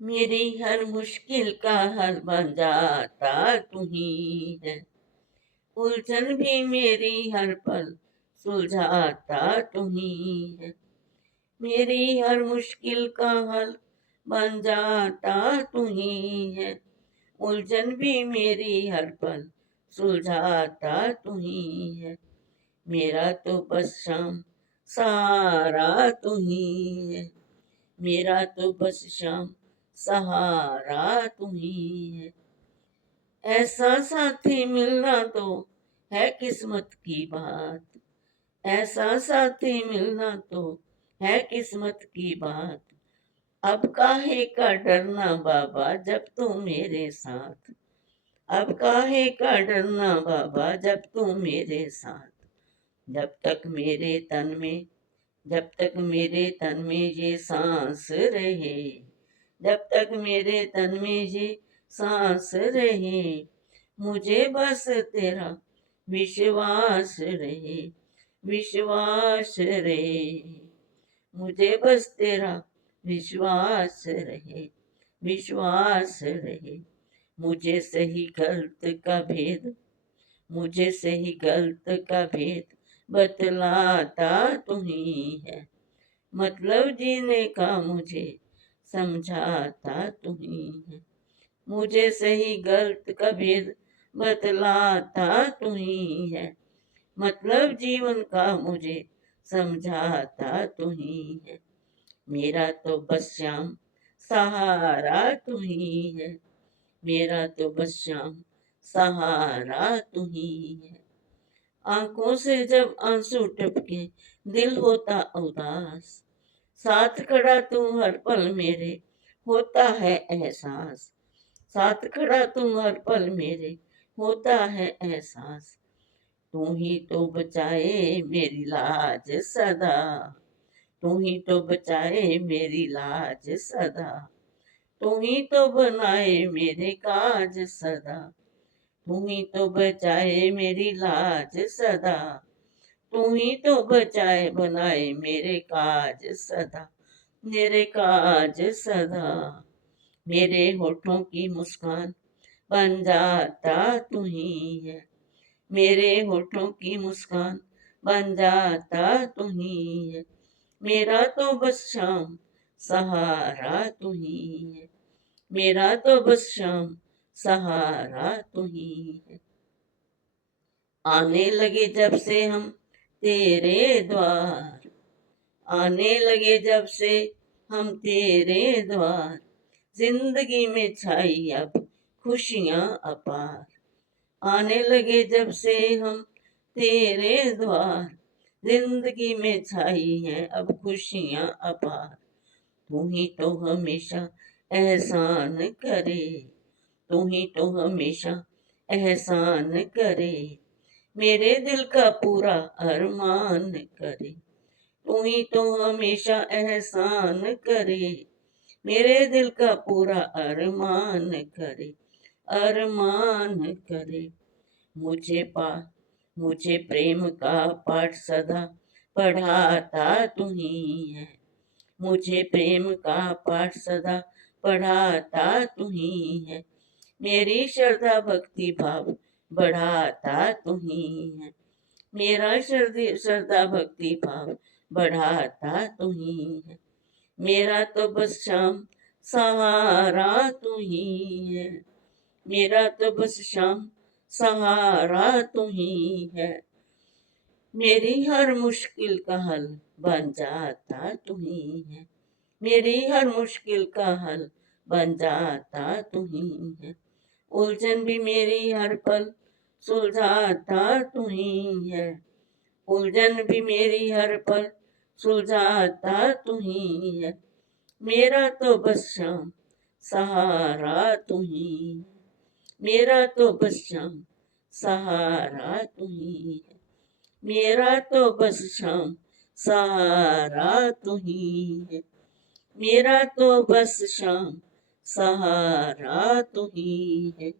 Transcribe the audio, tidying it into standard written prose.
मेरी हर मुश्किल का हल बन जाता तू ही है। उलझन भी मेरी हर पल सुलझाता तू ही है। मेरी हर मुश्किल का हल बन जाता तू ही है। उलझन भी मेरी हर पल सुलझाता तू ही है। मेरा तो बस शाम सहारा तू ही है। मेरा तो बस शाम सहारा तू ही है। ऐसा साथी मिलना तो है किस्मत की बात। ऐसा साथी मिलना तो है किस्मत की बात। अब काहे का डरना बाबा जब तू मेरे साथ। अब काहे का डरना बाबा जब तू मेरे साथ। जब तक मेरे तन में जब तक मेरे तन में ये सांस रहे। जब तक मेरे तन में ये सांस रहे। मुझे बस तेरा विश्वास रहे। विश्वास रहे। मुझे बस तेरा विश्वास रहे। विश्वास रहे। मुझे सही गलत का भेद मुझे सही गलत का भेद बतलाता तू ही है। मतलब जीने का मुझे समझाता तू ही है। मुझे सही गलत का भेद बतलाता तू ही है। मतलब जीवन का मुझे समझाता तू ही है। मेरा तो बस शाम सहारा तू ही है। मेरा तो बस शाम सहारा तू ही है। आंखों से जब आंसू टपके दिल होता उदास। साथ खड़ा तू हर पल मेरे होता है एहसास। साथ खड़ा तू हर पल मेरे होता है एहसास। तू ही तो बचाए मेरी लाज सदा। तू ही तो बचाए मेरी लाज सदा। तू ही तो बनाए मेरे काज सदा। तू ही तो बचाए मेरी लाज सदा। तू ही तो बचाए बनाए मेरे काज सदा। मेरे काज सदा। मेरे होठों की मुस्कान बन जाता तू ही है। मेरे होठों की मुस्कान बन जाता तू ही है। मेरा तो बस शाम सहारा तू ही है। मेरा तो बस शाम सहारा तू ही है। आने लगे जब से हम तेरे द्वार। आने लगे जब से हम तेरे द्वार। जिंदगी में छाई अब खुशियां अपार। आने लगे जब से हम तेरे द्वार। जिंदगी में छाई है अब खुशियां अपार। तू ही तो हमेशा एहसान करे। तू ही तो हमेशा एहसान करे। मेरे दिल का पूरा अरमान करे। तू ही तो हमेशा एहसान करे। मेरे दिल का पूरा अरमान करे। अरमान करे। मुझे पा मुझे प्रेम का पाठ सदा पढ़ाता तू ही है। मुझे प्रेम का पाठ सदा पढ़ाता तू ही है। मेरी श्रद्धा भक्ति भाव बढ़ाता तू ही है। मेरा श्रद्धा भक्ति भाव बढ़ाता तू ही है। मेरा तो बस शाम सहारा तू ही है। मेरा तो बस शाम सहारा तू ही है। मेरी हर मुश्किल का हल बन जाता तू ही है। मेरी हर मुश्किल का हल बन जाता तू ही है। उलझन भी मेरी हर पल सुलझाता तू ही है। उलझन भी मेरी हर पल सुलझाता तू ही है। मेरा तो बस शाम सहारा तू ही है। मेरा तो बस शाम सहारा तू ही है। मेरा तो बस शाम सहारा तू ही है। मेरा तो बस शाम सहारा तू ही है।